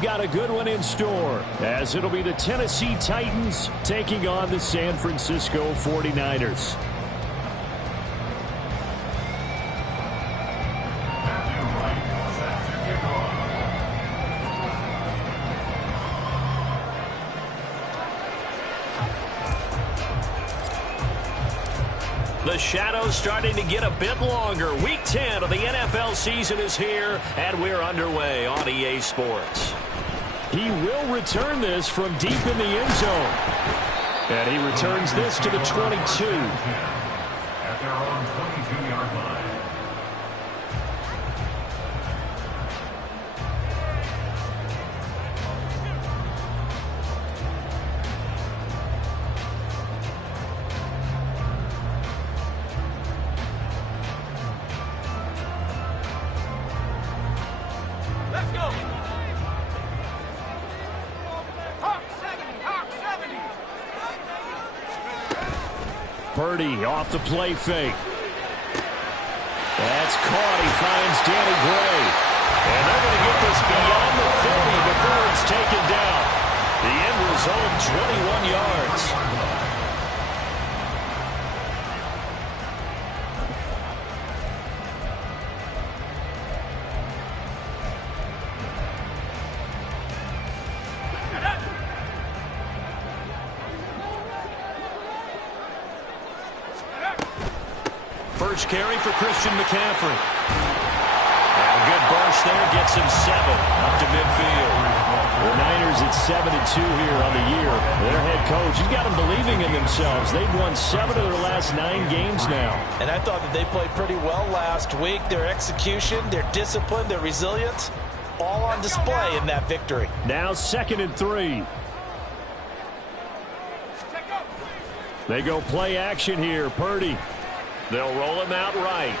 we've got a good one in store, as it'll be the Tennessee Titans taking on the San Francisco 49ers. The shadow's starting to get a bit longer. Week 10 of the NFL season is here, and we're underway on EA Sports. He will return this from deep in the end zone. And he returns this to the 22. At their own 22-yard line. Purdy off the play fake. That's caught. He finds Danny Gray. And they're going to get this beyond the 30 before it's taken down. The end result, 21 yards. First carry for Christian McCaffrey. And a good burst there gets him 7 up to midfield. The Niners at 7-2 here on the year. Their head coach, he's got them believing in themselves. They've won 7 of their last 9 games now. And I thought that they played pretty well last week. Their execution, their discipline, their resilience, all on display in that victory. Now 2nd and 3. They go play action here. Purdy. They'll roll him out right.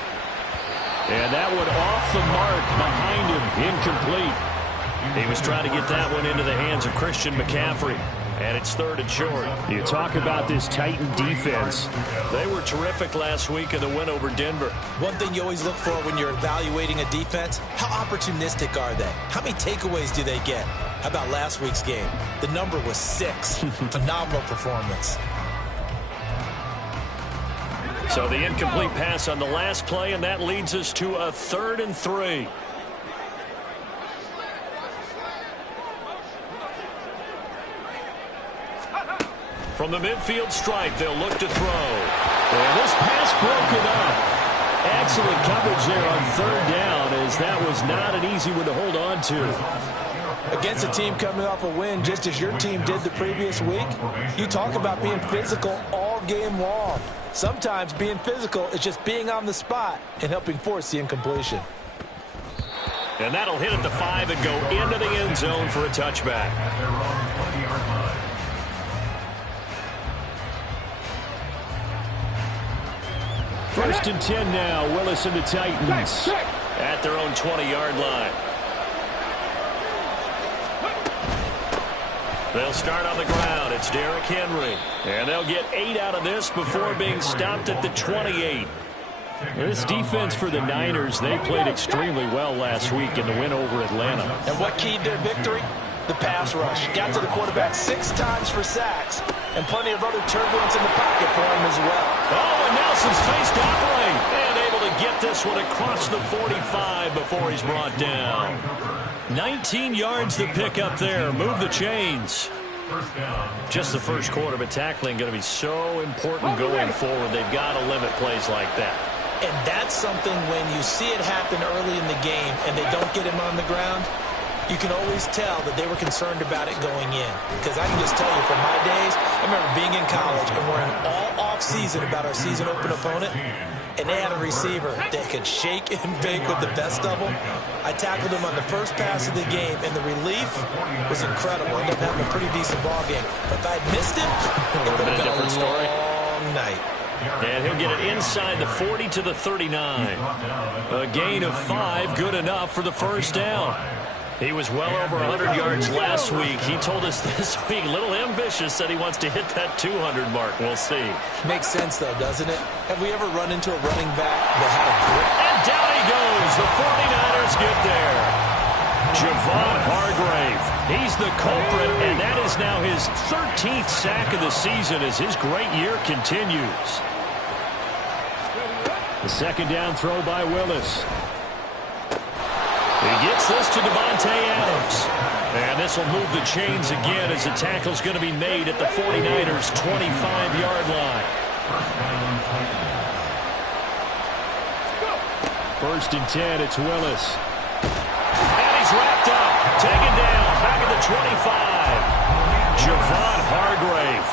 And that one off the mark behind him. Incomplete. He was trying to get that one into the hands of Christian McCaffrey. And it's 3rd and short. You talk about this Titan defense. They were terrific last week in the win over Denver. One thing you always look for when you're evaluating a defense, how opportunistic are they? How many takeaways do they get? How about last week's game? The number was 6. Phenomenal performance. So the incomplete pass on the last play, and that leads us to a 3rd and 3. From the midfield stripe, they'll look to throw. And this pass broken up. Excellent coverage there on 3rd down, as that was not an easy one to hold on to. Against a team coming off a win, just as your team did the previous week, you talk about being physical all game long. Sometimes being physical is just being on the spot and helping force the incompletion. And that'll hit at the 5 and go into the end zone for a touchback. First and 10 now. Willis and the Titans at their own 20-yard line. They'll start on the ground. It's Derrick Henry. And they'll get 8 out of this before being stopped at the 28. This defense for the Niners, they played extremely well last week in the win over Atlanta. And what keyed their victory? The pass rush. Got to the quarterback 6 times for sacks. And plenty of other turbulence in the pocket for him as well. Oh, and Nelson's face doubling. And able to get this one across the 45 before he's brought down. 19 yards to pick up there. Move the chains. Just the first quarter, but tackling going to be so important going forward. They've got to limit plays like that. And that's something when you see it happen early in the game and they don't get him on the ground, you can always tell that they were concerned about it going in. Because I can just tell you from my days, I remember being in college and worrying all off-season about our season open opponent. And they had a receiver that could shake and bake with the best of them. I tackled him on the first pass of the game, and the relief was incredible. I ended up having a pretty decent ball game. But if I'd missed him, it would have been a long night. And he'll get it inside the 40 to the 39. A gain of 5, good enough for the first down. He was well over 100 yards last week. He told us this week, a little ambitious, said he wants to hit that 200 mark. We'll see. Makes sense, though, doesn't it? Have we ever run into a running back that had a grip? And down he goes. The 49ers get there. Javon Hargrave He's the culprit, and that is now his 13th sack of the season as his great year continues. The second down throw by Willis. He gets this to Devontae Adams. And this will move the chains again as the tackle's going to be made at the 49ers' 25-yard line. First and 10, it's Willis. And he's wrapped up. Taken down. Back at the 25. Javon Hargrave.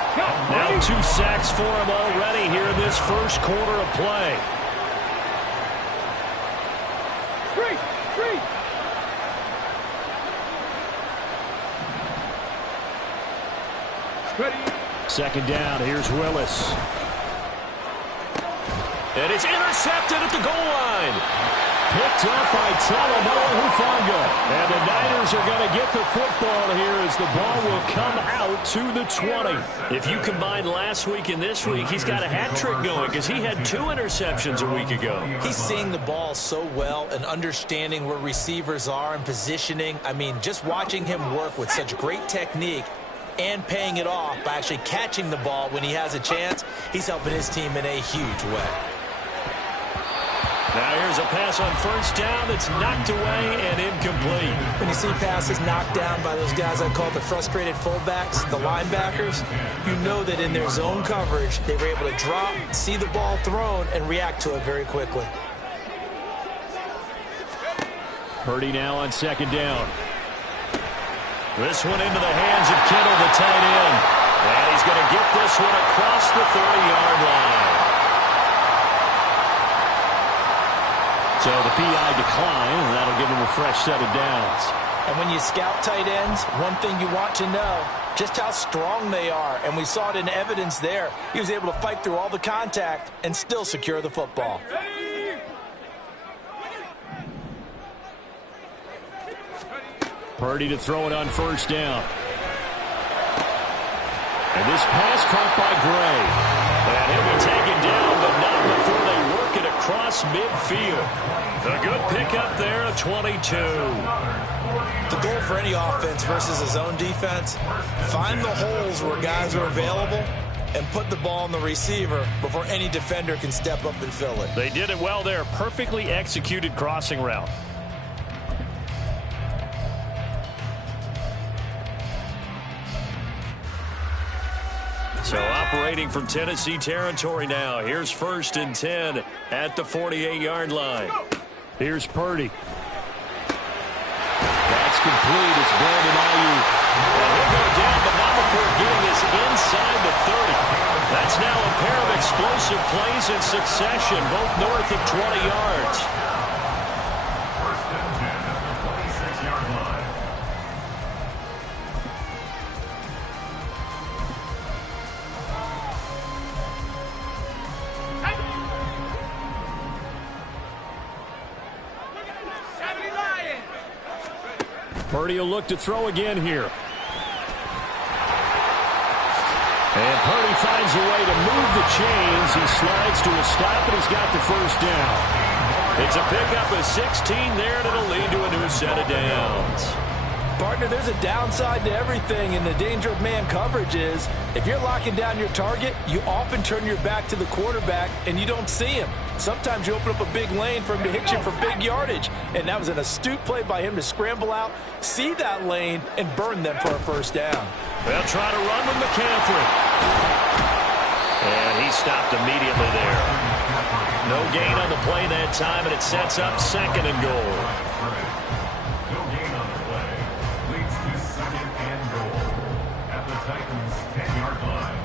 Now 2 sacks for him already here in this first quarter of play. Second down, here's Willis. And it's intercepted at the goal line. Picked up by Talanoa Hufanga. And the Niners are going to get the football here as the ball will come out to the 20. If you combine last week and this week, he's got a hat trick going because he had 2 interceptions a week ago. He's seeing the ball so well and understanding where receivers are and positioning. I mean, just watching him work with such great technique and paying it off by actually catching the ball when he has a chance, he's helping his team in a huge way. Now here's a pass on first down that's knocked away and incomplete. When you see passes knocked down by those guys I call the frustrated fullbacks, the linebackers, you know that in their zone coverage, they were able to drop, see the ball thrown, and react to it very quickly. Purdy now on second down. This one into the hands of Kittle, the tight end. And he's going to get this one across the 30-yard line. So the PI decline, and that'll give him a fresh set of downs. And when you scout tight ends, one thing you want to know, just how strong they are. And we saw it in evidence there. He was able to fight through all the contact and still secure the football. Purdy to throw it on first down. And this pass caught by Gray. And he'll be taken down, but not before they work it across midfield. A good pickup there at 22. The goal for any offense versus a zone defense, find the holes where guys are available and put the ball on the receiver before any defender can step up and fill it. They did it well there. Perfectly executed crossing route. So operating from Tennessee territory now. Here's first and 10 at the 48-yard line. Here's Purdy. That's complete. It's Brandon Ayuk. And he'll go down, but not before getting this inside the 30. That's now a pair of explosive plays in succession, both north of 20 yards. First and 10 at the 26-yard line. Purdy will look to throw again here. And Purdy finds a way to move the chains. He slides to a stop, and he's got the first down. It's a pickup of 16 there, and it'll lead to a new set of downs. Partner, there's a downside to everything, and the danger of man coverage is if you're locking down your target, you often turn your back to the quarterback, and you don't see him. Sometimes you open up a big lane for him to hit you for big yardage, and that was an astute play by him to scramble out, see that lane, and burn them for a first down. They'll try to run with McCaffrey. And he stopped immediately there. No gain on the play that time, and it sets up second and goal. No gain on the play. Leads to second and goal at the Titans' 10-yard line.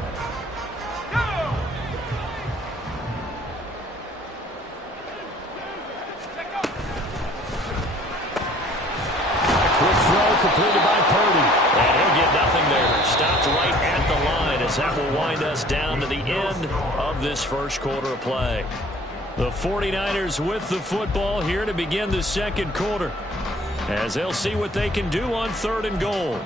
Quick throw completed by Purdy. And he'll get nothing there. Stopped right at the line as that will wind us down to the end of this first quarter of play. The 49ers with the football here to begin the second quarter, as they'll see what they can do on third and goal.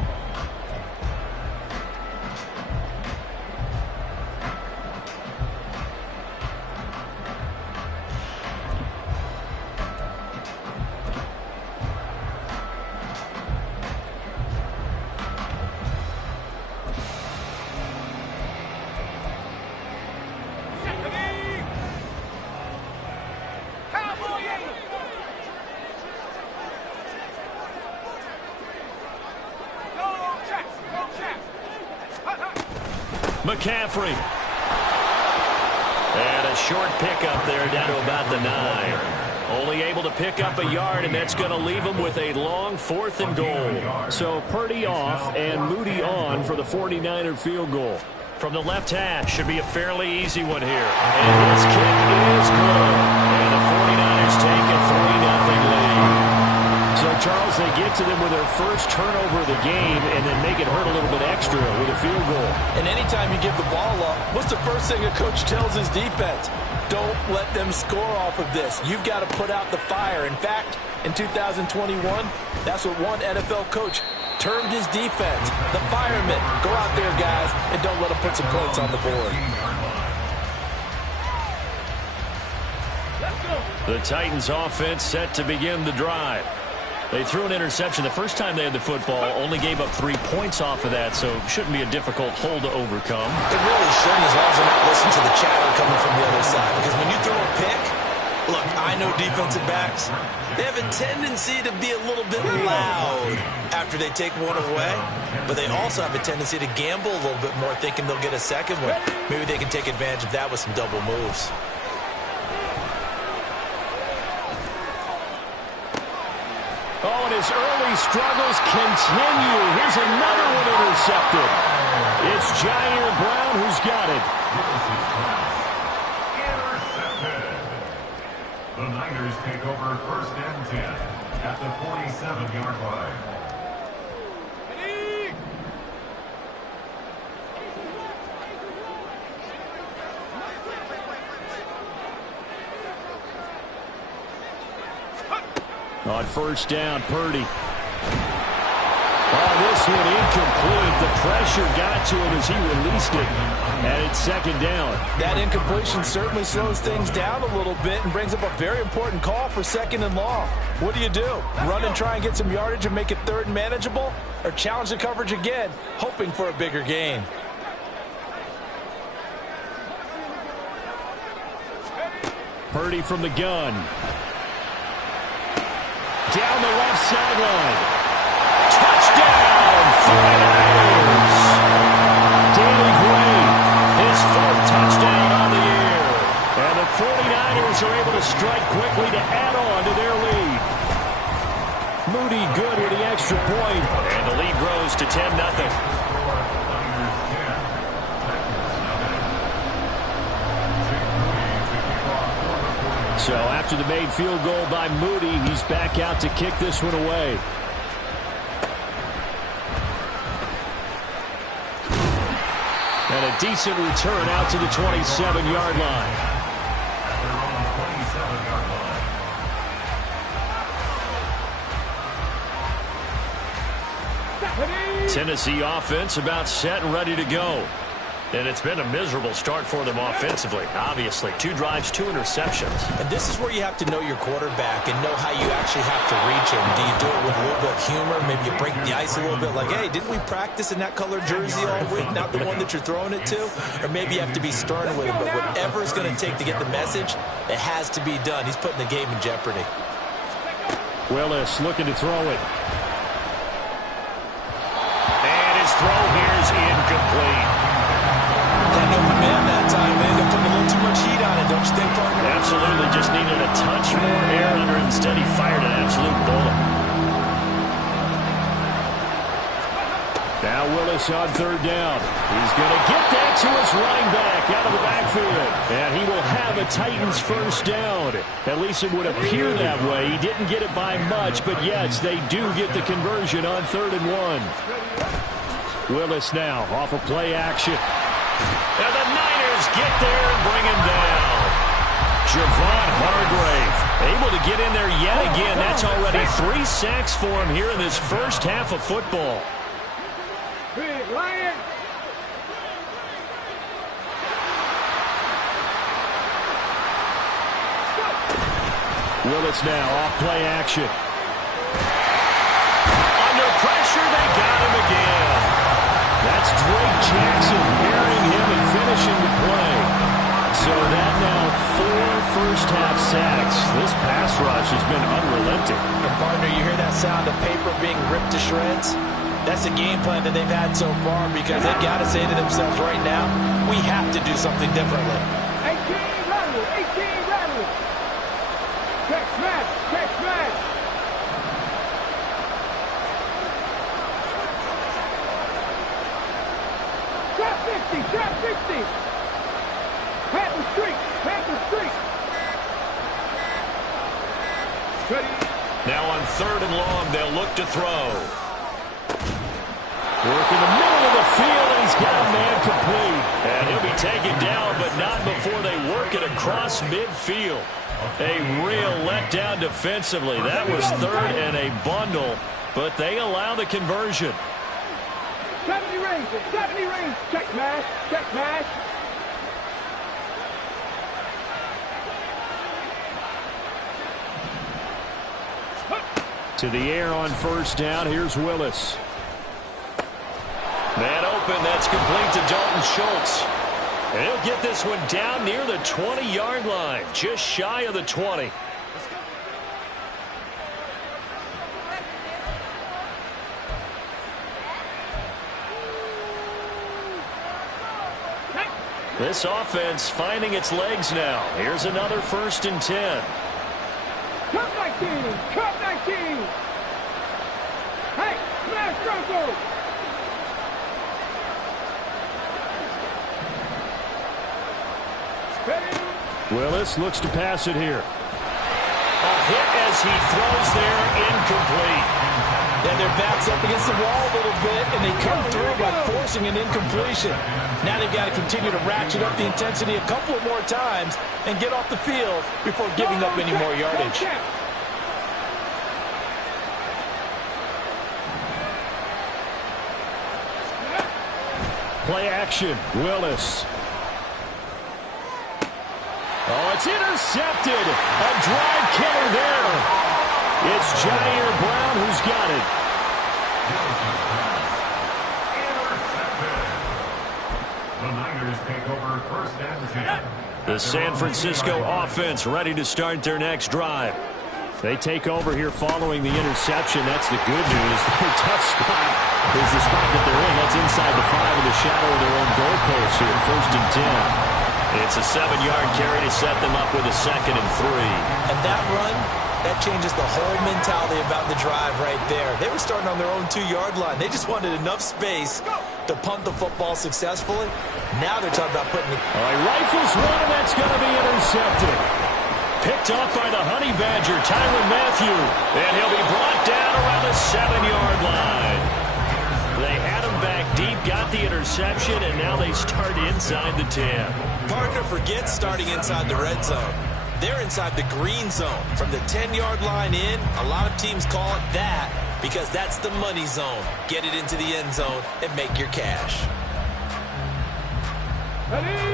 McCaffrey. And a short pickup there down to about the 9. Only able to pick up a yard, and that's going to leave him with a long 4th and goal. So Purdy off and Moody on for the 49er field goal. From the left hash, should be a fairly easy one here. And his kick is good. And the 49ers take a 3-0 lead. So, Charles, they get to them with their first turnover of the game and then make it hurt a little bit extra with a field goal. And anytime you give the ball up, what's the first thing a coach tells his defense? Don't let them score off of this. You've got to put out the fire. In fact, in 2021, that's what one NFL coach termed his defense. The firemen. Go out there, guys, and don't let them put some points on the board. The Titans offense set to begin the drive. They threw an interception the first time they had the football, only gave up 3 points off of that, so it shouldn't be a difficult hole to overcome. It really shouldn't, as long as they're not listening to the chatter coming from the other side. Because when you throw a pick, look, I know defensive backs, they have a tendency to be a little bit loud after they take one away, but they also have a tendency to gamble a little bit more, thinking they'll get a second one. Maybe they can take advantage of that with some double moves. Oh, and his early struggles continue. Here's another one intercepted. It's Jair Brown who's got it. Intercepted. The Niners take over 1st and 10 at the 47-yard line. On 1st down, Purdy. Oh, this one incomplete. The pressure got to him as he released it. And it's 2nd down. That incompletion certainly slows things down a little bit and brings up a very important call for 2nd and long. What do? Run and try and get some yardage and make it 3rd and manageable? Or challenge the coverage again, hoping for a bigger gain? Purdy from the gun. Down the left sideline. Touchdown, 49ers. Danny Gray, his 4th touchdown on the year. And the 49ers are able to strike quickly to add on to their lead. Moody good with the extra point. And the lead grows to 10-0. So after the made field goal by Moody, he's back out to kick this one away. And a decent return out to the 27-yard line. Tennessee offense about set and ready to go. And it's been a miserable start for them offensively, obviously. 2 drives, 2 interceptions. And this is where you have to know your quarterback and know how you actually have to reach him. Do you do it with a little bit of humor? Maybe you break the ice a little bit like, hey, didn't we practice in that color jersey all week? Not the one that you're throwing it to? Or maybe you have to be stern with him. But whatever it's going to take to get the message, it has to be done. He's putting the game in jeopardy. Willis looking to throw it. And his throw here is incomplete. That open man that time, they ended up putting a little too much heat on it, don't you think, partner? Absolutely, just needed a touch more air under it. Instead, he fired an absolute bullet. Now Willis on 3rd down. He's going to get that to his running back out of the backfield. And he will have a Titans 1st down. At least it would appear that way. He didn't get it by much, but yes, they do get the conversion on 3rd and 1. Willis now off of play action. And the Niners get there and bring him down. Javon Hargrave able to get in there yet again. That's already 3 sacks for him here in this first half of football. Willis now off play action. Under pressure, they got him again. That's Drake Jackson burying him and finishing the play. So that now 4 first-half sacks. This pass rush has been unrelenting. And partner, you hear that sound of paper being ripped to shreds? That's the game plan that they've had so far because they've got to say to themselves right now, we have to do something differently. 18 rattle, 18 rattle. Check smash, check smash. Trap 50, trap 50. Panther streak, Panther streak. Now on 3rd and long, they'll look to throw. Work in the middle of the field, and he's got a man complete. And he'll be taken down, but not before they work it across midfield. A real letdown defensively. That was 3rd and a bundle, but they allow the conversion. 70 range, 70 range. Check smash, check smash. To the air on 1st down. Here's Willis. Man open. That's complete to Dalton Schultz. And he'll get this one down near the 20-yard line. Just shy of the 20. This offense finding its legs now. Here's another 1st and 10. Cut 19, cut 19. Hey, smash Bronco. Willis looks to pass it here. A hit as he throws there, incomplete. And their back's up against the wall a little bit, and they come through by forcing an incompletion. Now they've got to continue to ratchet up the intensity a couple of more times and get off the field before giving up any more yardage. Play action. Willis. Oh, it's intercepted. A drive killer there. It's Jair Brown who's got it. The Niners take over 1st and 10. The San Francisco offense ready to start their next drive. They take over here following the interception. That's the good news. Their tough spot is the spot that they're in. That's inside the 5 in the shadow of their own goalpost here. 1st and 10. It's a 7-yard carry to set them up with a 2nd and 3. And that run, that changes the whole mentality about the drive right there. They were starting on their own 2-yard line. They just wanted enough space to punt the football successfully. Now they're talking about putting it. All right, rifles one, and that's going to be intercepted. Picked off by the Honey Badger, Tyrann Mathieu. And he'll be brought down around the 7-yard line. They had him back deep, got the interception, and now they start inside the 10. Partner forgets starting inside the red zone. They're inside the green zone. From the 10-yard line in, a lot of teams call it that because that's the money zone. Get it into the end zone and make your cash.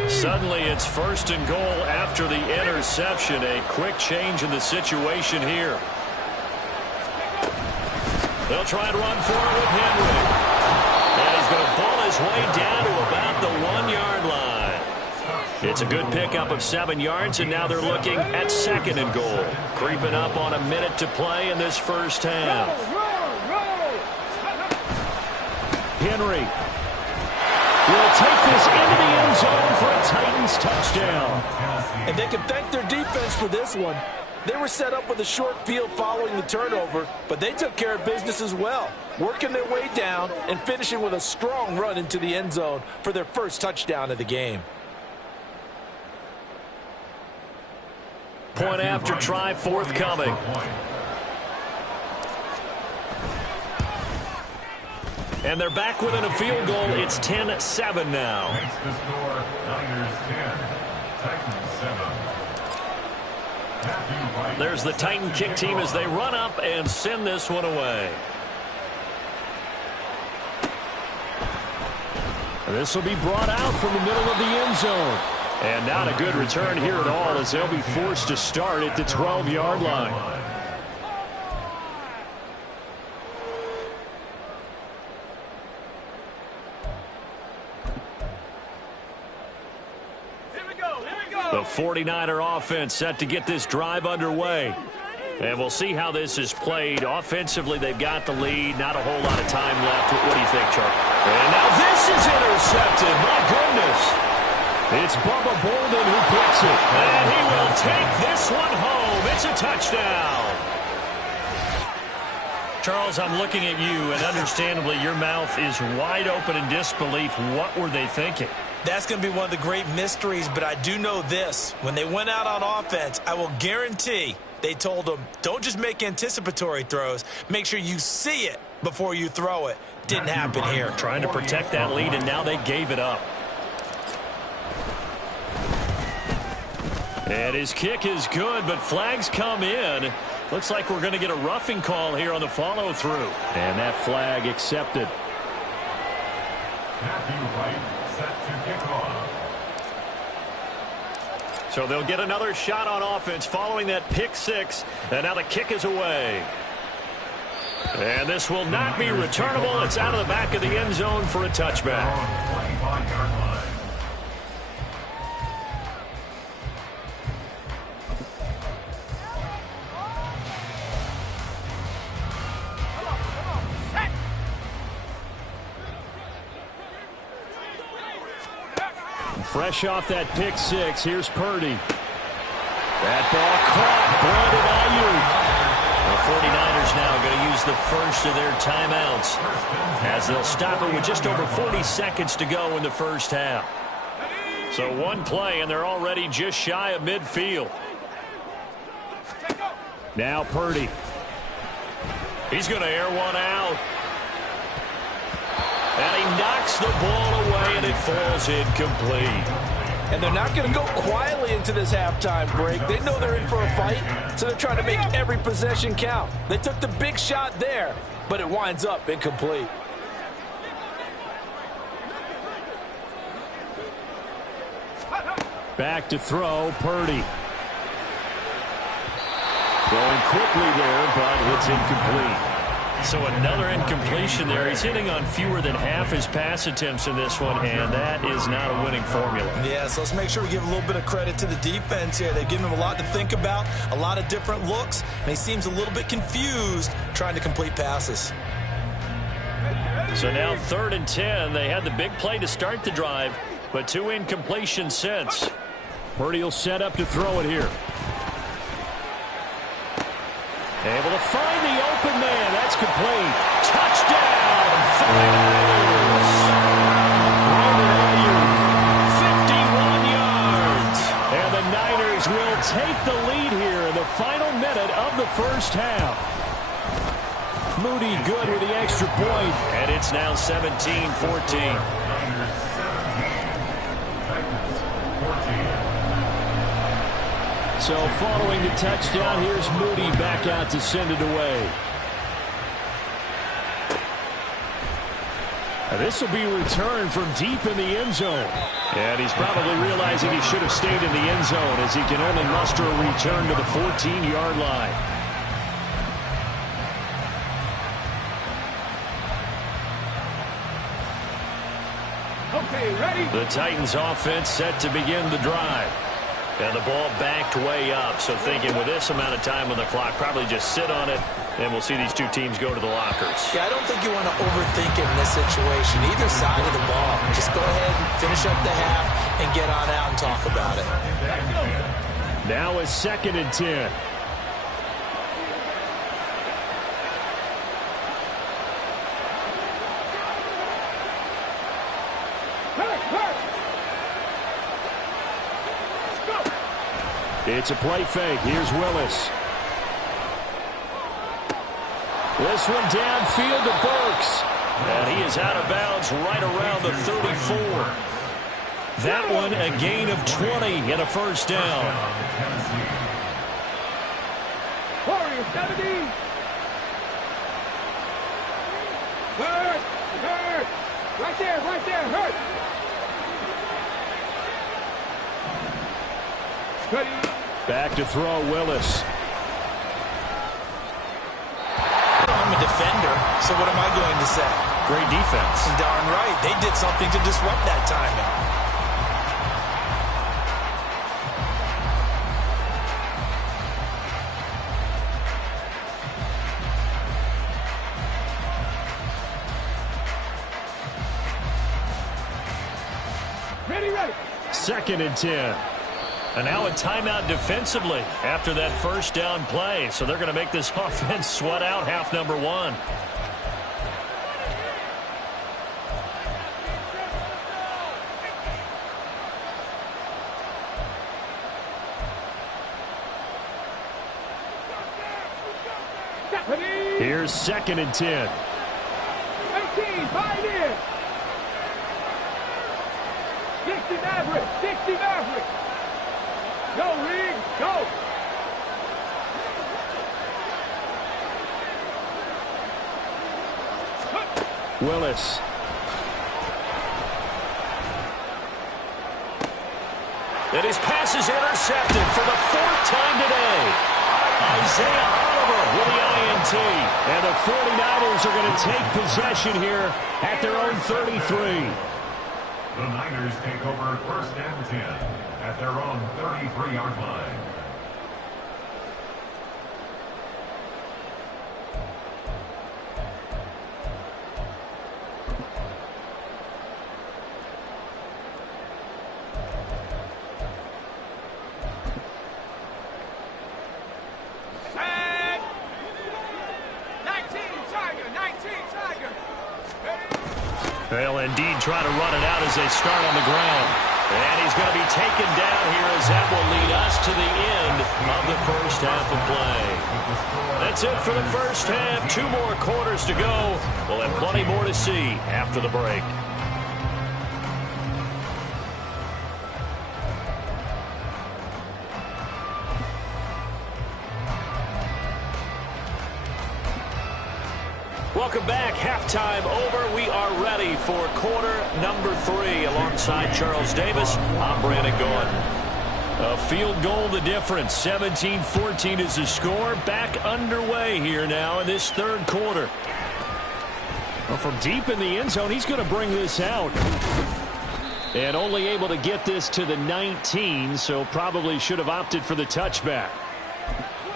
Suddenly it's 1st and goal after the interception. A quick change in the situation here. They'll try and run for it with Henry. And he's going to pull his way down to about the 1-yard line. It's a good pickup of 7 yards, and now they're looking at 2nd and goal. Creeping up on a minute to play in this 1st half. Henry will take this into the end zone for a Titans touchdown. And they can thank their defense for this one. They were set up with a short field following the turnover, but they took care of business as well, working their way down and finishing with a strong run into the end zone for their first touchdown of the game. Point after try forthcoming. And they're back within a field goal. It's 10-7 now. Makes the score Niners 10, Titans 7. There's the Titan kick team as they run up and send this one away. This will be brought out from the middle of the end zone. And not a good return here at all as they'll be forced to start at the 12-yard line. The 49er offense set to get this drive underway. And we'll see how this is played. Offensively, they've got the lead. Not a whole lot of time left. What do you think, Charlie? And now this is intercepted. My goodness. It's Bubba Bolden who picks it. And he will take this one home. It's a touchdown. Charles, I'm looking at you, and understandably, your mouth is wide open in disbelief. What were they thinking? That's going to be one of the great mysteries, but I do know this. When they went out on offense, I will guarantee they told them, don't just make anticipatory throws. Make sure you see it before you throw it. Didn't happen here. Trying to protect that lead, and now they gave it up. And his kick is good, but flags come in. Looks like we're going to get a roughing call here on the follow-through. And that flag accepted. Matthew Wright set to kick off. So they'll get another shot on offense following that pick six. And now the kick is away. And this will not be returnable. It's out of the back of the end zone for a touchback. 25-yard line. Fresh off that pick six, here's Purdy. That ball caught, Brandon Ayuk. The 49ers now going to use the first of their timeouts as they'll stop it with just over 40 seconds to go in the first half. So one play, and they're already just shy of midfield. Now Purdy. He's going to air one out. And he knocks the ball away, and it falls incomplete. And they're not going to go quietly into this halftime break. They know they're in for a fight, so they're trying to make every possession count. They took the big shot there, but it winds up incomplete. Back to throw, Purdy. Throwing quickly there, but it's incomplete. So another incompletion there. He's hitting on fewer than half his pass attempts in this one, and that is not a winning formula. Yeah, so let's make sure we give a little bit of credit to the defense here. They've given him a lot to think about, a lot of different looks, and he seems a little bit confused trying to complete passes. So now 3rd and 10. They had the big play to start the drive, but 2 incompletions since. Purdy will set up to throw it here. Able to find the open man. That's complete. Touchdown! Finals! Brandon Ayuk, 51 yards. And the Niners will take the lead here in the final minute of the first half. Moody good with the extra point. And it's now 17-14. So following the touchdown, here's Moody back out to send it away. This will be returned from deep in the end zone. And he's probably realizing he should have stayed in the end zone as he can only muster a return to the 14-yard line. Okay, ready? The Titans offense set to begin the drive. And the ball backed way up, so thinking with this amount of time on the clock, probably just sit on it, and we'll see these two teams go to the lockers. Yeah, I don't think you want to overthink it in this situation, either side of the ball. Just go ahead and finish up the half and get on out and talk about it. Now it's 2nd and 10. It's a play fake. Here's Willis. This one downfield to Burks. And he is out of bounds right around the 34. That one a gain of 20 and a first down. Warriors, 70. Hurt. Right there, hurt. Ready. Back to throw, Willis. I'm a defender, so what am I going to say? Great defense. Darn right. They did something to disrupt that timing. Ready, ready. 2nd and 10. And now a timeout defensively after that first down play. So they're going to make this offense sweat out half number one. Here's 2nd and 10. 18, bind in. 60 Maverick, 60 Maverick. Go, Reed, go. Willis. And his pass is intercepted for the 4th time today. Isaiah Oliver with the INT. And the 49ers are going to take possession here at their own 33. The Niners take over 1st and 10 at their own 33-yard line. They'll indeed try to run it out as they start on the ground. And he's going to be taken down here as that will lead us to the end of the first half of play. That's it for the first half. 2 more quarters to go. We'll have plenty more to see after the break. Welcome back. Halftime over. We are ready for quarter number 3. Alongside Charles Davis, I'm Brandon Gordon. A field goal the difference. 17-14 is the score. Back underway here now in this 3rd quarter. Well, from deep in the end zone, he's going to bring this out. And only able to get this to the 19, so probably should have opted for the touchback.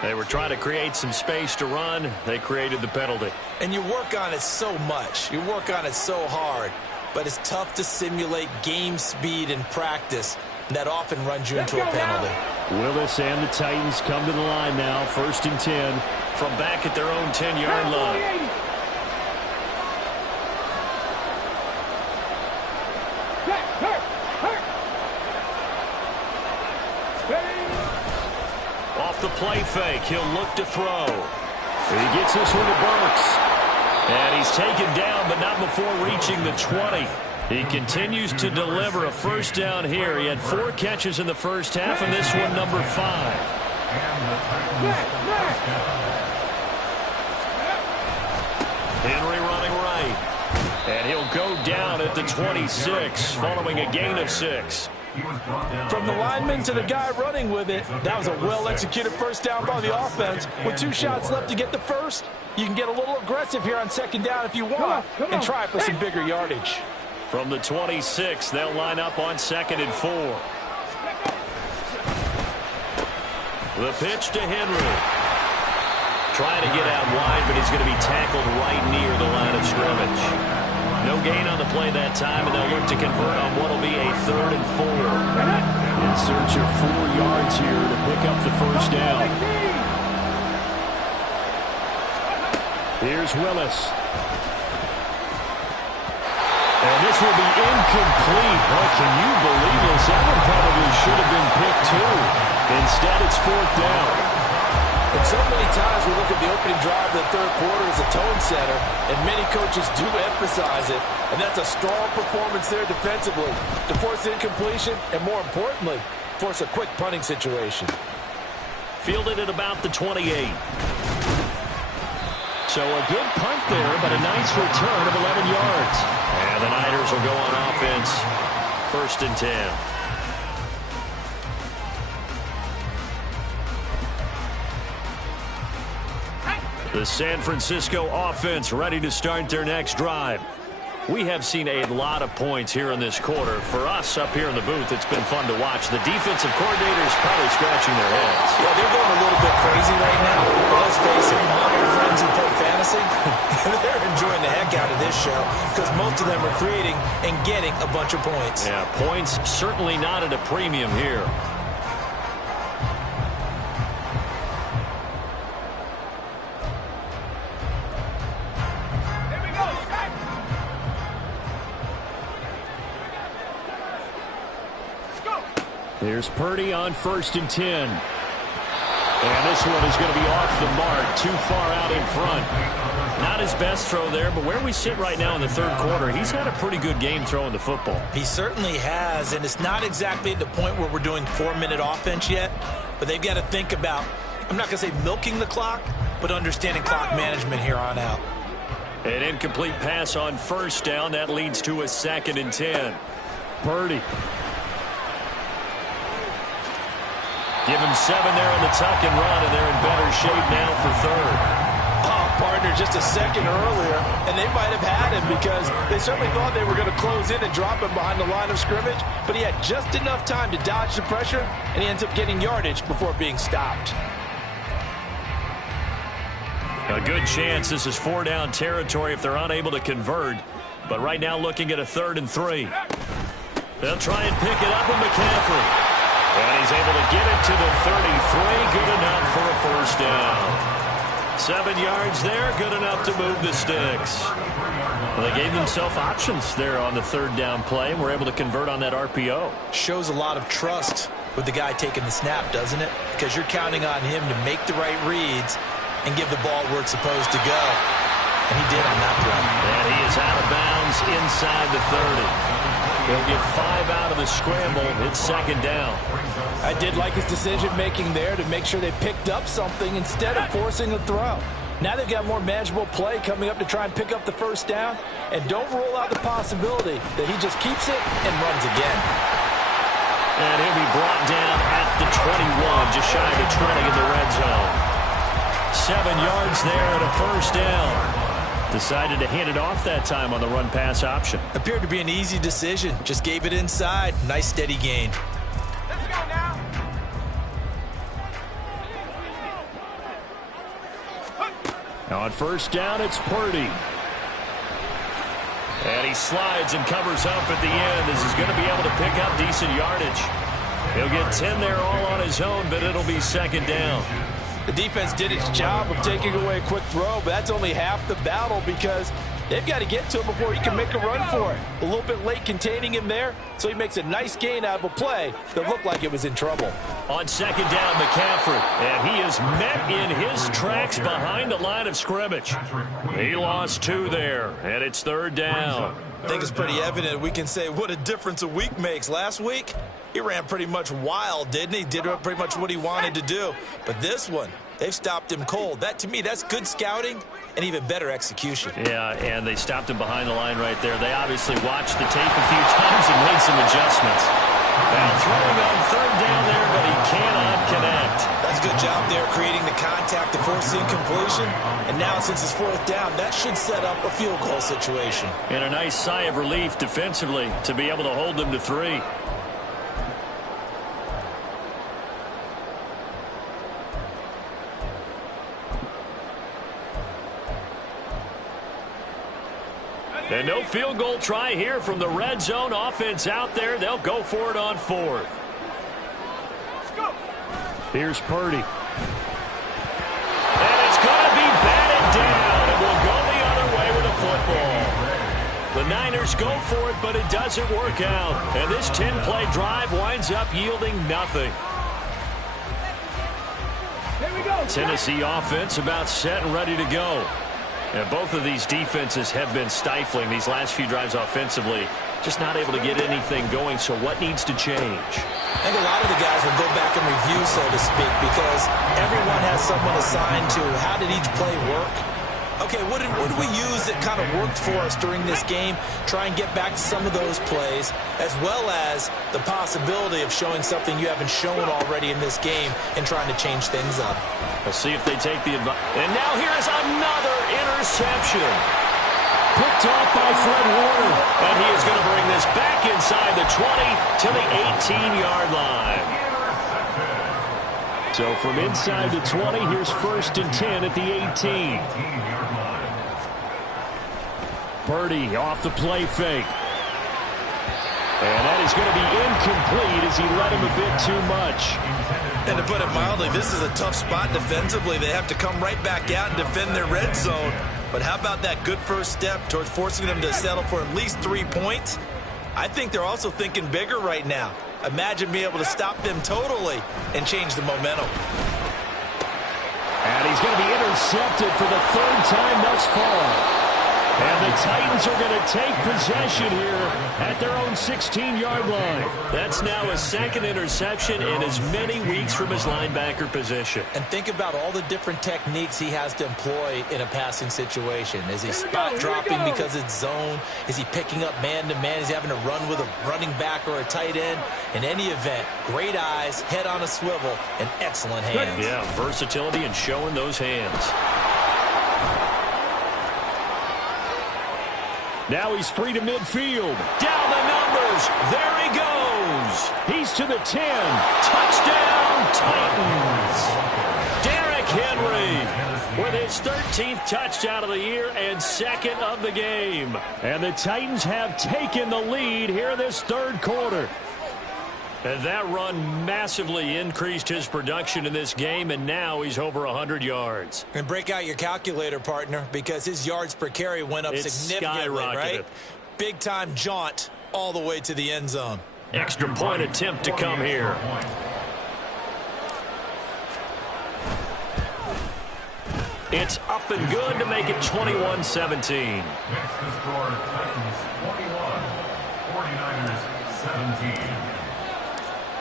They were trying to create some space to run. They created the penalty. And you work on it so much. You work on it so hard. But it's tough to simulate game speed in practice. That often runs you into a penalty. Willis and the Titans come to the line now. 1st and 10 from back at their own 10-yard line. Off the play fake, he'll look to throw. He gets this one to Burks. And he's taken down, but not before reaching the 20. He continues to deliver a first down here. He had 4 catches in the first half, and this one number 5. Henry running right. And he'll go down at the 26, following a gain of 6. From the lineman to the guy running with it, that was a well-executed first down by the offense. With 2 shots left to get the first, you can get a little aggressive here on 2nd down if you want and try for some bigger yardage. From the 26, they'll line up on 2nd and 4. The pitch to Henry. Trying to get out wide, but he's going to be tackled right near the line of scrimmage. No gain on the play that time, and they'll look to convert on what will be a 3rd and 4. In search of 4 yards here to pick up the first down. Here's Willis. And this will be incomplete. Oh, can you believe this? That one probably should have been picked too. Instead, it's 4th down. And so many times we look at the opening drive of the 3rd quarter as a tone setter, and many coaches do emphasize it. And that's a strong performance there defensively to force incompletion and, more importantly, force a quick punting situation. Fielded at about the 28. So a good punt there, but a nice return of 11 yards. And the Niners will go on offense. 1st and 10. The San Francisco offense ready to start their next drive. We have seen a lot of points here in this quarter. For us up here in the booth, it's been fun to watch. The defensive coordinators probably scratching their heads. Yeah, they're going a little bit crazy right now. But let's face it, all our friends who play fantasy, they're enjoying the heck out of this show because most of them are creating and getting a bunch of points. Yeah, points certainly not at a premium here. Here's Purdy on 1st and 10. And this one is going to be off the mark, too far out in front. Not his best throw there, but where we sit right now in the third quarter, he's had a pretty good game throwing the football. He certainly has, and it's not exactly at the point where we're doing 4-minute offense yet, but they've got to think about, I'm not going to say milking the clock, but understanding clock management here on out. An incomplete pass on 1st down. That leads to a 2nd and 10. Purdy. Give him 7 there on the tuck and run, and they're in better shape now for 3rd. Oh, partner, just a second earlier, and they might have had him because they certainly thought they were going to close in and drop him behind the line of scrimmage, but he had just enough time to dodge the pressure, and he ends up getting yardage before being stopped. A good chance this is 4-down territory if they're unable to convert, but right now looking at a 3rd and 3. They'll try and pick it up with McCaffrey. And he's able to get it to the 33. Good enough for a 1st down. 7 yards there. Good enough to move the sticks. Well, they gave themselves options there on the 3rd down play, and were able to convert on that RPO. Shows a lot of trust with the guy taking the snap, doesn't it? Because you're counting on him to make the right reads and give the ball where it's supposed to go. And he did on that play. And he is out of bounds inside the 30. He'll get 5 out of the scramble. It's 2nd down. I did like his decision-making there to make sure they picked up something instead of forcing a throw. Now they've got more manageable play coming up to try and pick up the 1st down. And don't rule out the possibility that he just keeps it and runs again. And he'll be brought down at the 21, just shy of the 20 in the red zone. 7 yards there and a 1st down. Decided to hand it off that time on the run-pass option. Appeared to be an easy decision. Just gave it inside. Nice steady gain. Let's go now. Now on 1st down, it's Purdy. And he slides and covers up at the end as he's going to be able to pick up decent yardage. He'll get 10 there all on his own, but it'll be 2nd down. The defense did its job of taking away a quick throw, but that's only half the battle because they've got to get to him before he can make a run for it. A little bit late containing him there, so he makes a nice gain out of a play that looked like it was in trouble. On 2nd down, McCaffrey, and he is met in his tracks behind the line of scrimmage. He lost 2 there, and it's 3rd down. I think it's pretty evident we can say what a difference a week makes. Last week, he ran pretty much wild, didn't he? Did pretty much what he wanted to do. But this one, they've stopped him cold. That, to me, that's good scouting and even better execution. Yeah, and they stopped him behind the line right there. They obviously watched the tape a few times and made some adjustments. Now throwing on 3rd down there, but he cannot connect. That's a good job there, creating the contact to force the incompletion. And now, since it's 4th down, that should set up a field goal situation. And a nice sigh of relief defensively to be able to hold them to 3. And no field goal try here from the red zone. Offense out there. They'll go for it on 4th. Here's Purdy. And it's going to be batted down. And we'll go the other way with the football. The Niners go for it, but it doesn't work out. And this 10-play drive winds up yielding nothing. Here we go. Tennessee offense about set and ready to go. And both of these defenses have been stifling these last few drives offensively. Just not able to get anything going, so what needs to change? I think a lot of the guys will go back and review, so to speak, because everyone has someone assigned to how did each play work. Okay, what did we use that kind of worked for us during this game? Try and get back to some of those plays, as well as the possibility of showing something you haven't shown already in this game and trying to change things up. We'll see if they take the advice. And now here's another interception. picked off by Fred Warner. And he is going to bring this back inside the 20 to the 18-yard line. So from inside the 20, here's 1st and 10 at the 18. Purdy off the play fake. And that is going to be incomplete as he led him a bit too much. And to put it mildly, this is a tough spot defensively. They have to come right back out and defend their red zone. But how about that good first step towards forcing them to settle for at least 3 points? I think they're also thinking bigger right now. Imagine being able to stop them totally and change the momentum. And he's going to be intercepted for the 3rd time thus far. And the Titans are going to take possession here at their own 16-yard line. That's now his 2nd interception in as many weeks from his linebacker position. And think about all the different techniques he has to employ in a passing situation. Is he spot dropping because it's zone? Is he picking up man-to-man? Is he having to run with a running back or a tight end? In any event, great eyes, head on a swivel, and excellent hands. Yeah, versatility and showing those hands. Now he's free to midfield. Down the numbers. There he goes. He's to the 10. Touchdown, Titans. Derrick Henry with his 13th touchdown of the year and 2nd of the game. And the Titans have taken the lead here this 3rd quarter. And that run massively increased his production in this game, and now he's over 100 yards. And break out your calculator, partner, because his yards per carry went up significantly, right? Big-time jaunt all the way to the end zone. Extra point attempt to come here. It's up and good to make it 21-17. Next to score, Titans 21, 49ers 17.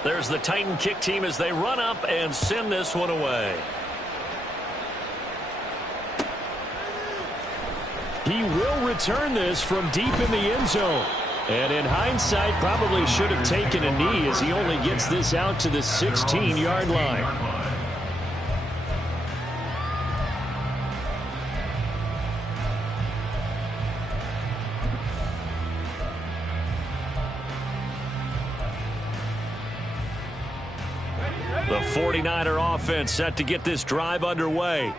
There's the Titan kick team as they run up and send this one away. He will return this from deep in the end zone. And in hindsight, probably should have taken a knee as he only gets this out to the 16-yard line. The 49er offense set to get this drive underway.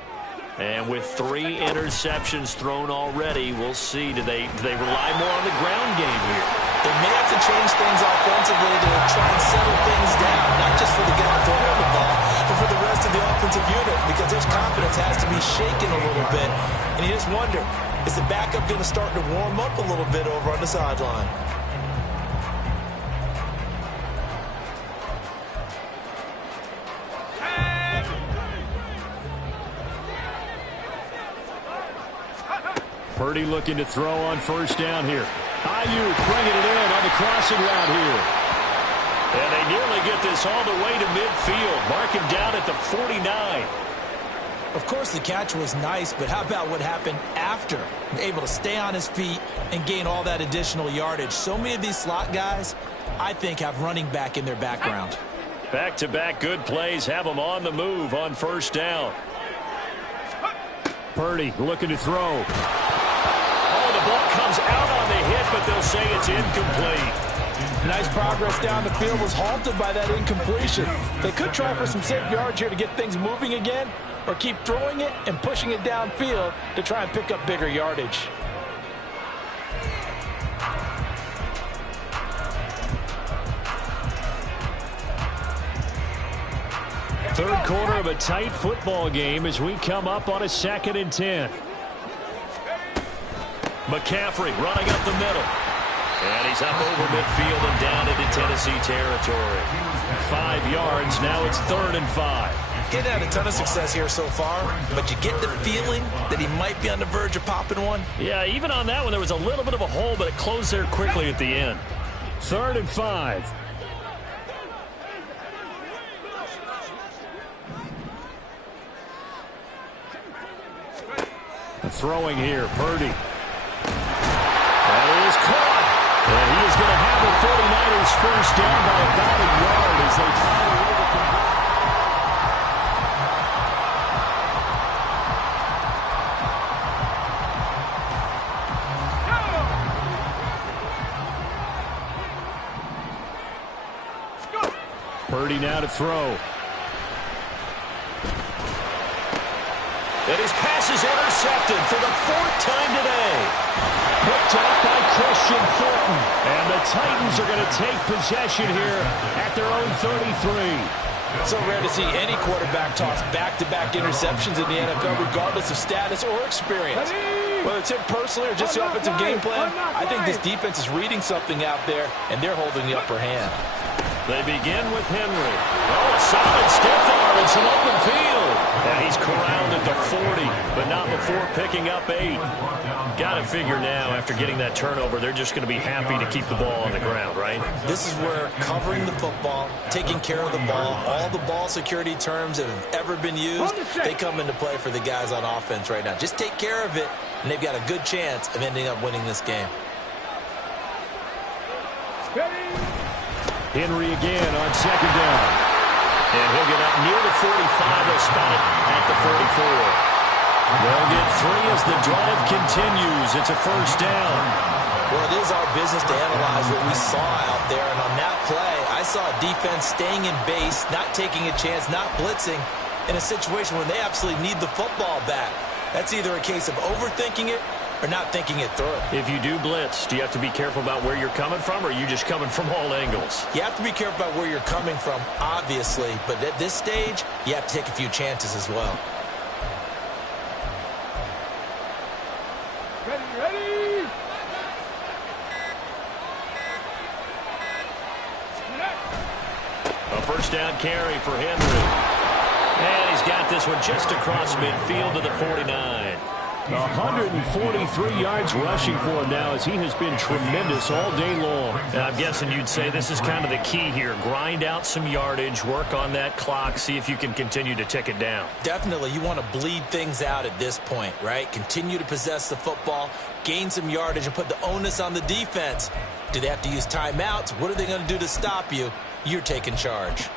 And with 3 interceptions thrown already, we'll see. Do they rely more on the ground game here? They may have to change things offensively to try and settle things down, not just for the guy throwing the ball, but for the rest of the offensive unit, because his confidence has to be shaken a little bit. And you just wonder, is the backup going to start to warm up a little bit over on the sideline? Purdy looking to throw on 1st down here. Ayuk bringing it in on the crossing route here. And they nearly get this all the way to midfield. Mark him down at the 49. Of course, the catch was nice, but how about what happened after? Able to stay on his feet and gain all that additional yardage. So many of these slot guys, I think, have running back in their background. Back-to-back good plays have them on the move on 1st down. Purdy looking to throw. The ball comes out on the hit, but they'll say it's incomplete. Nice progress down the field was halted by that incompletion. They could try for some safe yards here to get things moving again, or keep throwing it and pushing it downfield to try and pick up bigger yardage. Third quarter of a tight football game as we come up on a 2nd and 10. McCaffrey running up the middle. And he's up over midfield and down into Tennessee territory. 5 yards. Now it's 3rd and 5. He's had a ton of success here so far, but you get the feeling that he might be on the verge of popping one. Yeah, even on that one, there was a little bit of a hole, but it closed there quickly at the end. 3rd and 5. Throwing here, Purdy. That is caught. And he is going to have the 49ers 1st down by about a yard as they find a way to convert. Purdy now to throw. And his pass is intercepted for the 4th time today. Picked off by Christian Fulton. And the Titans are going to take possession here at their own 33. So rare to see any quarterback toss back-to-back interceptions in the NFL, regardless of status or experience. Whether it's him personally or just the offensive game plan, I think this defense is reading something out there, and they're holding the upper hand. They begin with Henry. Oh, a solid stiff arm and some open field. And he's corralled at the 40, but not before picking up 8. Got to figure now, after getting that turnover, they're just going to be happy to keep the ball on the ground, right? This is where covering the football, taking care of the ball, all the ball security terms that have ever been used, they come into play for the guys on offense right now. Just take care of it, and they've got a good chance of ending up winning this game. Henry again on 2nd down. And he'll get up near the 45. They'll spot it at the 44. They'll get 3 as the drive continues. It's a 1st down. Well, it is our business to analyze what we saw out there. And on that play, I saw a defense staying in base, not taking a chance, not blitzing, in a situation where they absolutely need the football back. That's either a case of overthinking it or not thinking it through. If you do blitz, do you have to be careful about where you're coming from, or are you just coming from all angles? You have to be careful about where you're coming from, obviously. But at this stage, you have to take a few chances as well. Ready. A 1st down carry for Henry. And he's got this one just across midfield to the 49. 143 yards rushing for him now, as he has been tremendous all day long. And I'm guessing you'd say this is kind of the key here. Grind out some yardage, work on that clock, see if you can continue to tick it down. Definitely, you want to bleed things out at this point, right? Continue to possess the football, gain some yardage, and put the onus on the defense. Do they have to use timeouts? What are they going to do to stop you? You're taking charge.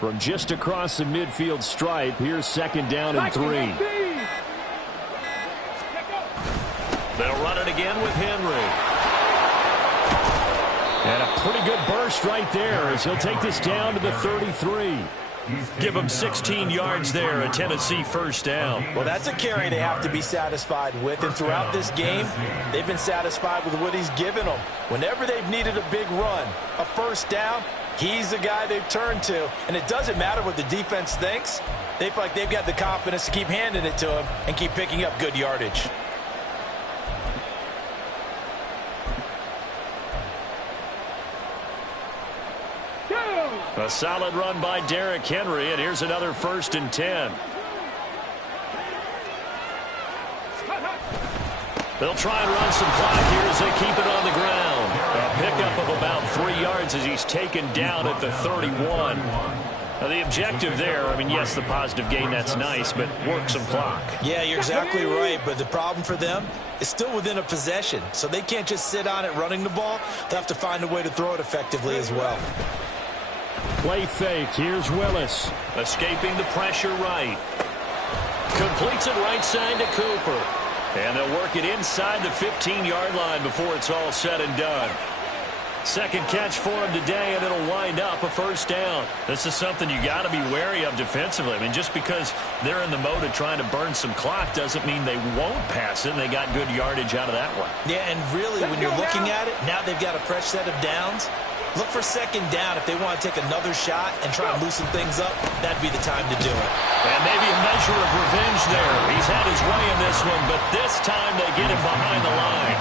From just across the midfield stripe, here's 2nd down and 3. They'll run it again with Henry. And a pretty good burst right there, as he'll take this down to the 33. Give him 16 yards there, a Tennessee 1st down. Well, that's a carry they have to be satisfied with. And throughout this game, they've been satisfied with what he's given them. Whenever they've needed a big run, a 1st down, he's the guy they've turned to. And it doesn't matter what the defense thinks. They feel like they've got the confidence to keep handing it to him and keep picking up good yardage. A solid run by Derrick Henry, and here's another 1st and 10. They'll try and run some clock here as they keep it on the ground. A pickup of about 3 yards as he's taken down at the 31. Now, the objective there, I mean, yes, the positive gain, that's nice, but work some clock. Yeah, you're exactly right, but the problem for them is still within a possession, so they can't just sit on it running the ball. They'll have to find a way to throw it effectively as well. Play fake. Here's Willis. Escaping the pressure right. Completes it right side to Cooper. And they'll work it inside the 15-yard line before it's all said and done. Second catch for him today, and it'll wind up a 1st down. This is something you got to be wary of defensively. I mean, just because they're in the mode of trying to burn some clock doesn't mean they won't pass it, and they got good yardage out of that one. Yeah, and really, when you're looking at it, now they've got a fresh set of downs. Look for 2nd down if they want to take another shot and try and loosen things up. That'd be the time to do it. And maybe a measure of revenge there. He's had his way in this one, but this time they get him behind the line.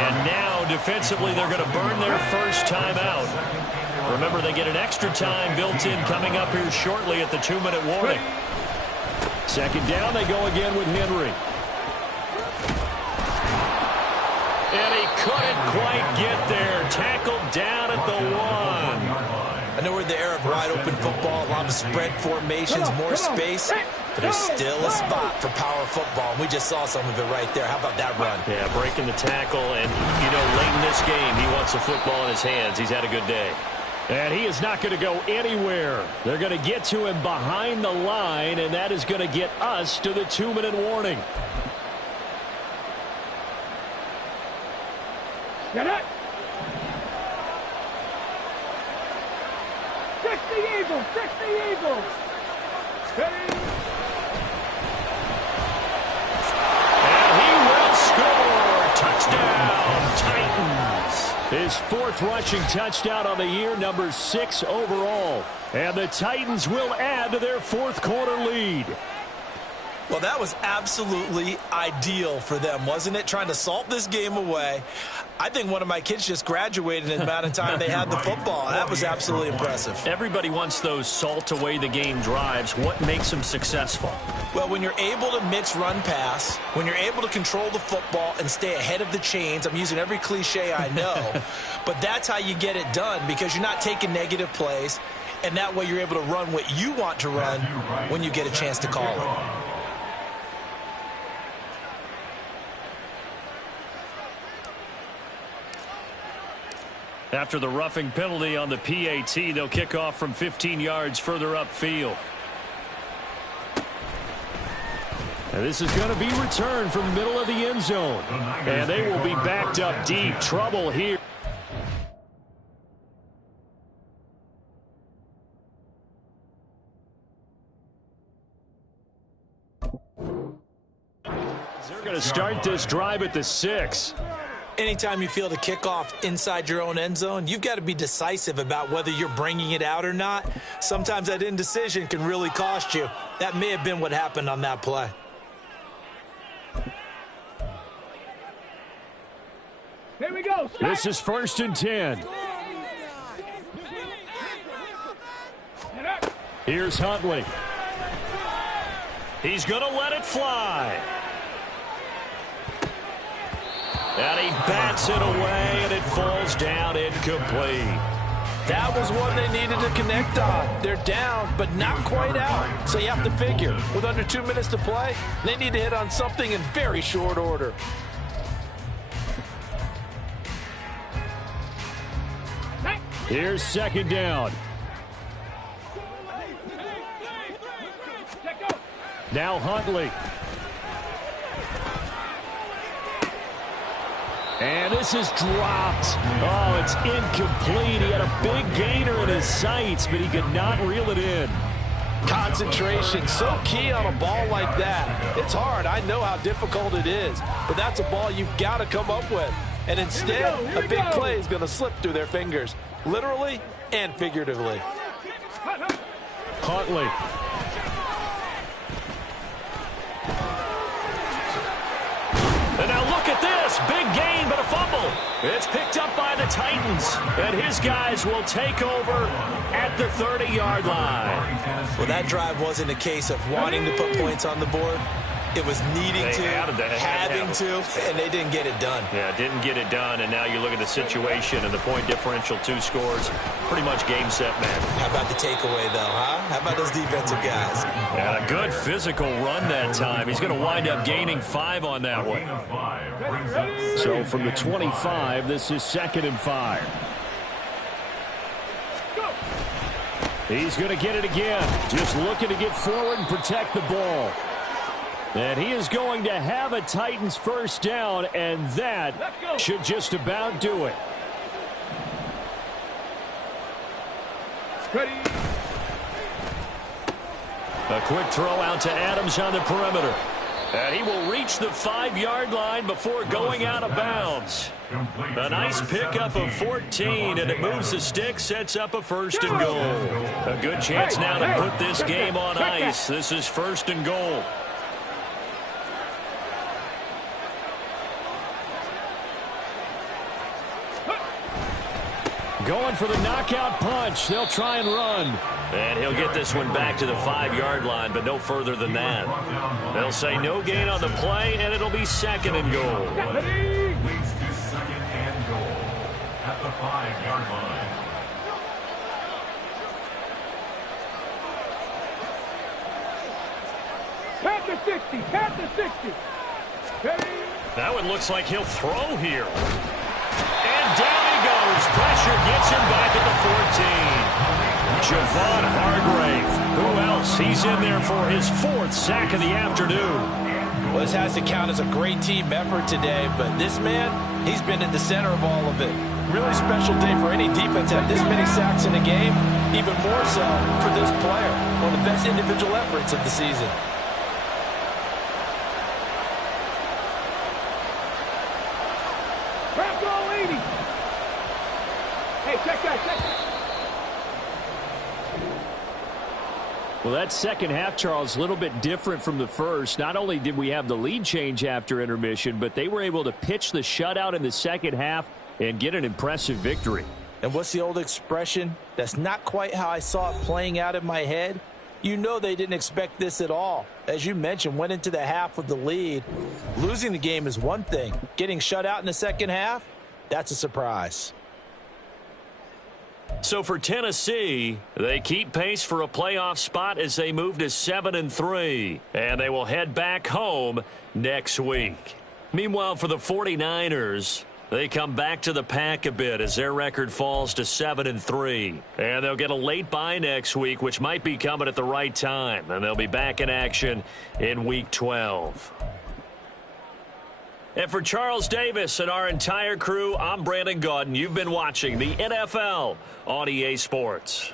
And now, defensively, they're going to burn their 1st time out. Remember, they get an extra time built in coming up here shortly at the 2-minute warning. 2nd down, they go again with Henry. And he couldn't quite get there. Tackled down at the 1. I know we're in the era of wide-open football, a lot of spread formations, more space, but there's still a spot for power football, and we just saw some of it right there. How about that run? Yeah, breaking the tackle, and, you know, late in this game, he wants the football in his hands. He's had a good day. And he is not going to go anywhere. They're going to get to him behind the line, and that is going to get us to the 2-minute warning. Get it. 60 Eagles, 60 Eagles. Steady. And he will score. Touchdown, Titans. His 4th rushing touchdown on the year, number 6 overall. And the Titans will add to their 4th quarter lead. Well, that was absolutely ideal for them, wasn't it? Trying to salt this game away. I think one of my kids just graduated in the amount of time they had the football. That was absolutely impressive. Everybody wants those salt away the game drives. What makes them successful? Well, when you're able to mix run pass, when you're able to control the football and stay ahead of the chains, I'm using every cliche I know, but that's how you get it done because you're not taking negative plays, and that way you're able to run what you want to run when you get a chance to call it. After the roughing penalty on the PAT, they'll kick off from 15 yards further upfield. And this is going to be returned from the middle of the end zone. And they will be backed up deep. Trouble here. They're going to start this drive at the 6. Anytime you feel the kickoff inside your own end zone, you've got to be decisive about whether you're bringing it out or not. Sometimes that indecision can really cost you. That may have been what happened on that play. Here we go. This is 1st and 10. Here's Huntley. He's going to let it fly. And he bats it away, and it falls down incomplete. That was one they needed to connect on. They're down, but not quite out. So you have to figure, with under 2 minutes to play, they need to hit on something in very short order. Here's 2nd down. Now Huntley. And this is dropped. Oh, it's incomplete. He had a big gainer in his sights, but he could not reel it in. Concentration, so key on a ball like that. It's hard. I know how difficult it is, but that's a ball you've got to come up with. And instead, a big play is going to slip through their fingers, literally and figuratively. Huntley. And now look at this. Big gain, but a fumble. It's picked up by the Titans. And his guys will take over at the 30-yard line. Well, that drive wasn't a case of wanting to put points on the board. It was needing to, having to, and they didn't get it done. Yeah, didn't get it done, and now you look at the situation and the point differential, 2 scores, pretty much game, set, match. How about the takeaway, though, huh? How about those defensive guys? And a good physical run that time. He's going to wind up gaining 5 on that one. So from the 25, this is 2nd and 5. He's going to get it again. Just looking to get forward and protect the ball. And he is going to have a Titans first down, and that should just about do it. Ready. A quick throw out to Adams on the perimeter. And he will reach the 5-yard line before going out of bounds. A nice pickup of 14, and it moves the stick, sets up a 1st and goal. A good chance now to put this game on ice. This is 1st and goal. Going for the knockout punch. They'll try and run. And he'll get this one back to the 5-yard line, but no further than that. They'll say no gain on the play, and it'll be 2nd and goal. Leads to 2nd and goal at the 5-yard line. Panther 60, Panther 60. Ready. That one looks like he'll throw here. And down he goes. Pressure gets him back at the 14. Javon Hargrave. Who else? He's in there for his 4th sack of the afternoon. Well, this has to count as a great team effort today, but this man, he's been in the center of all of it. Really special day for any defense to have this many sacks in a game, even more so for this player. One of the best individual efforts of the season. Crap goal 80. Hey, check that. Well, that second half, Charles, a little bit different from the first. Not only did we have the lead change after intermission, but they were able to pitch the shutout in the second half and get an impressive victory. And what's the old expression? That's not quite how I saw it playing out in my head. You know they didn't expect this at all. As you mentioned, went into the half with the lead. Losing the game is one thing. Getting shut out in the second half, that's a surprise. So for Tennessee, they keep pace for a playoff spot as they move to 7-3. And they will head back home next week. Meanwhile, for the 49ers, they come back to the pack a bit as their record falls to 7-3. And they'll get a late bye next week, which might be coming at the right time. And they'll be back in action in Week 12. And for Charles Davis and our entire crew, I'm Brandon Gaudin. You've been watching the NFL on EA Sports.